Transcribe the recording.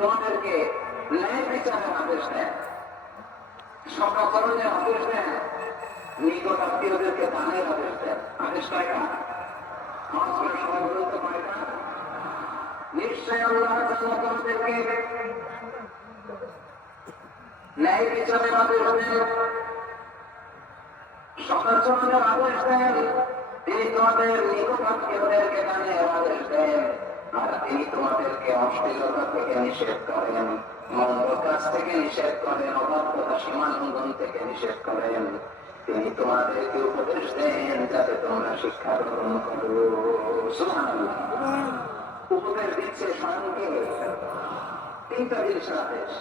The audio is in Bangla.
আমাদেরকে ন্যায় বিচারের আদেশ দেয় সকাল করণের আদেশ দেন নিকট আত্মীয়দেরকে দানের আদেশ দেন আদেশ কয়টা আমার সবাই বলুন তো কয়টা নিশ্চয় আল্লাহ তোমাদেরকে ন্যায় বিচারের আদেশ দেন সকাল আদেশ দেন, তিনি তোমাদের নিকট আত্মীয়দেরকে দানের আদেশ দেন। আর তিনি তোমাদেরকে অশ্লীলতা থেকে নিষেধ করেন। নিষেধ করেন অবাধ্যতা সীমা লঙ্ঘন থেকে নিষেধ করেন। তিনি তোমাদেরকে উপদেশ দেন যাতে তোমরা শিক্ষা গ্রহণ করো। উপদেশ দিচ্ছে স্বয়ংকে। তিনটা জিনিসের আদেশ